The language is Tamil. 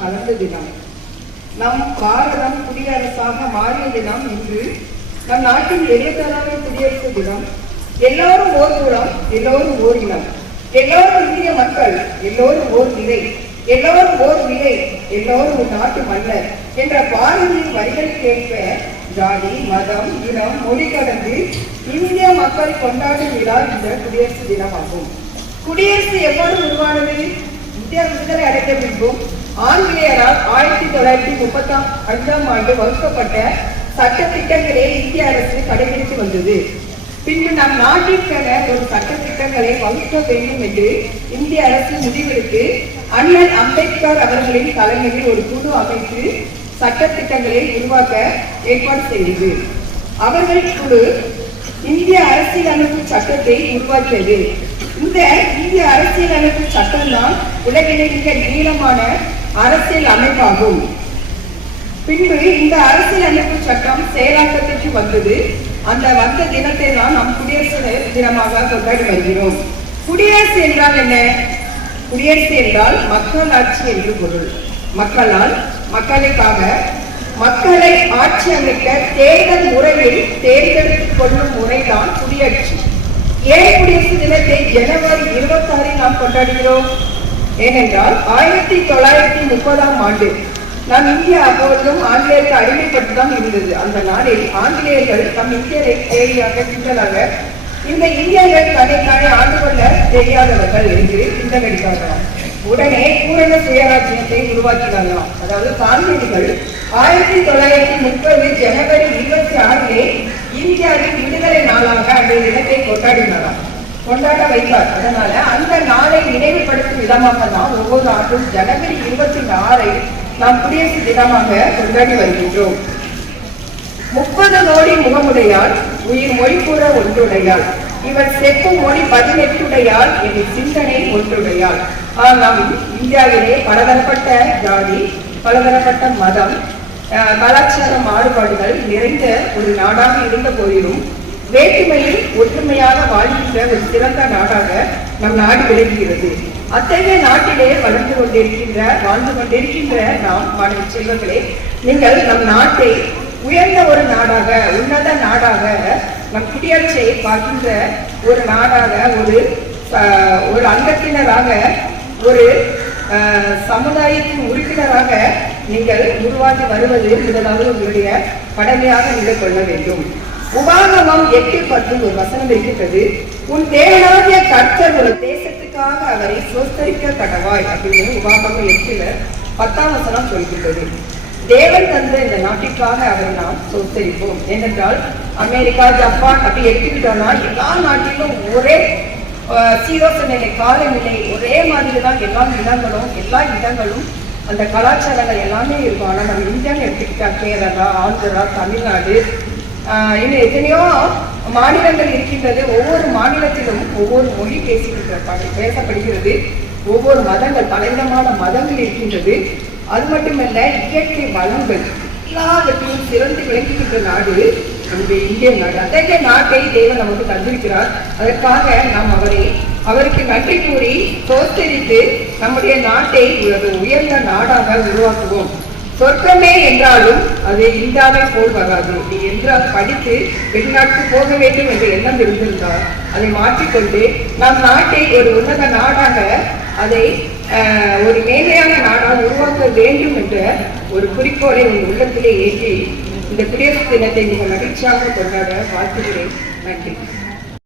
மலர்ந்த தினம். நம் பாரதம் குடியரசாக மாறிய தினம் இன்று. நம் நாட்டின் 76வது குடியரசு தினம். எல்லோரும் ஓர் குலம், எல்லோரும் ஓர் இனம், எல்லோரும் இந்திய மக்கள், எல்லோரும் ஓர் நிலை, எல்லோரும் ஓர் நிலை, எல்லோரும் ஒரு நாட்டு மன்னர் என்ற பாரதியின் வரிகளுக்கேற்ப ஜாதி, மதம், இனம், மொழி கடந்து இந்திய மக்கள் கொண்டாடும் விழா இந்த குடியரசு தினமாகும். குடியரசு எவ்வாறு உருவானது? இந்தியா விடுதலை அடைந்த பின்பும் ஆங்கிலேயரால் 1935ஆம் ஆண்டு வகுக்கப்பட்ட சட்ட திட்டங்களே இந்திய அரசு கடைபிடித்து வந்தது. பின்பு நம் நாட்டிற்கென ஒரு சட்ட திட்டங்களை வகுக்க வேண்டும் என்று இந்திய அரசு முடிவெடுத்து அண்ணல் அம்பேத்கர் அவர்களின் தலைமையில் ஒரு குழு அமைத்து சட்ட திட்டங்களை உருவாக்க ஏற்பாடு செய்தது. அவர்கள் குழு இந்திய அரசியலமைப்பு சட்டத்தை உருவாக்கியது. இந்த இந்திய அரசியலமைப்பு சட்டம் தான் உலகிலே மிக நீளமான அரசியல் அமைப்பாகும். பின்பு இந்த அரசியலமைப்பு சட்டம் செயலாக்கத்திற்கு வந்தது. அந்த வந்த தினத்தை தான் நாம் குடியரசு தினமாக கொண்டாடி வருகிறோம். குடியரசு என்றால் என்ன? குடியரசு என்றால் மக்களாட்சி என்று பொருள். மக்களால், மக்களுக்காக, மக்களை ஆட்சி அமைக்க தேர்தல் முறையில் தேர்ந்தெடுத்துக் கொள்ளும் முறைதான் குடியரசு. ஏன் குடியரசு தினத்தை ஜனவரி 26 நாம் கொண்டாடுகிறோம்? ஏனென்றால் 1930ஆம் ஆண்டு நம் இந்தியா அப்பொழுதும் ஆங்கிலேயருக்கு அடிமைப்பட்டுதான் இருந்தது. அந்த நாளில் ஆங்கிலேயர்கள் நம் இந்தியரை தேவையாக கிண்டலாக இந்த இந்தியர்கள் தன்னைத்தானே ஆண்டு கொள்ள தெரியாதவர்கள் என்று கிண்டலடித்தார்களாம். உடனே பூரண சுயராஜ்யத்தை உருவாக்கினார்களாம். அதாவது காந்தியடிகள் 1930 ஜனவரி 26 இந்தியாவின் விடுதலை நாளாக அந்த தினத்தை கொண்டாட வைத்தார். அதனால அந்த நாளை நினைவுபடுத்தும் விதமாக தான் ஒவ்வொரு ஆண்டும் ஜனவரி 26 நாம் குடியரசு தினமாக கொண்டாடி வருகின்றோம். 30 கோடி முகமுடையால் உயிர் மொழி கூற ஒன்றுடையாள், இவர் செப்பும் மொழி 18 உடையாள், என் சிந்தனை ஒன்றுடையாள். நாம் இந்தியாவிலே பலதரப்பட்ட ஜாதி, பலதரப்பட்ட மதம், கலாச்சார மாறுபாடுகள் நிறைந்த ஒரு நாடாக இருந்த போதிலும் வேற்றுமையில் ஒற்றுமையாக வாழ்கின்ற ஒரு சிறந்த நாடாக நம் நாடு விளங்குகிறது. அத்தகைய நாட்டிலே வாழ்ந்து கொண்டிருக்கின்ற நாம் மாணவ செல்வங்களே, நீங்கள் நம் நாட்டை உயர்ந்த ஒரு நாடாக, உன்னத நாடாக, நம் குடியரசை பார்க்கின்ற ஒரு நாடாக, ஒரு அங்கத்தினராக, ஒரு சமுதாயத்தின் உறுப்பினராக நீங்கள் உருவாக்கி வருவது முதலாவது உங்களுடைய கடமையாக நீங்கள் கொள்ள வேண்டும். உபாகமம் 8:10 ஒரு வசனம் இருக்கின்றது. உன் தேவனாகிய கர்த்தர் ஒரு தேசத்துக்காக அவரை சோஸ்தரிக்க கடவாய் அப்படின்னு உபாகமம் 8:10 வசனம் சொல்கின்றது. தேவன் தந்த இந்த நாட்டிற்காக அவரை நாம் சோஸ்தரிப்போம். ஏனென்றால் அமெரிக்கா, ஜப்பான் அப்படி எடுத்துக்கிட்டோம்னா எல்லா நாட்டிலும் ஒரே சீரோச நிலை, காலநிலை ஒரே மாதிரி தான். எல்லா இடங்களும் அந்த கலாச்சாரங்கள் எல்லாமே இருக்கும். ஆனால் நம்ம இந்தியான்னு எடுத்துக்கிட்டா கேரளா, ஆந்திரா, தமிழ்நாடு, இன்னும் எத்தனையோ மாநிலங்கள் இருக்கின்றது. ஒவ்வொரு மாநிலத்திலும் ஒவ்வொரு மொழி பேசப்படுகிறது. ஒவ்வொரு மதங்கள், பலவிதமான மதங்கள் இருக்கின்றது. அது மட்டுமல்ல, இயற்கை வளங்கள் எல்லாவற்றையும் சிறந்து விளங்குகின்ற நாடு நம்முடைய இந்திய நாடு. அத்தகைய நாட்டை தேவன் நமக்கு தந்திருக்கிறார். அதற்காக நாம் அவருக்கு நன்றி கூறி தோத்தரித்து நம்முடைய நாட்டை ஒரு உயர்ந்த நாடாக உருவாக்குவோம். சொர்க்கமே என்றாலும் அது இந்தியாவை போல் வராது. நீ என்றால் படித்து வெளிநாட்டுக்கு போக வேண்டும் என்ற எண்ணம் இருந்திருந்தால் அதை மாற்றிக்கொண்டு நம் நாட்டை ஒரு உன்னத நாடாக, அதை ஒரு மேன்மையான நாடாக உருவாக்க வேண்டும் என்ற ஒரு குறிக்கோளை உங்கள் உள்ளத்திலே ஏற்றி இந்த குடியரசு தினத்தை மிக மகிழ்ச்சியாக கொண்டாட வாழ்த்துகிறேன். நன்றி.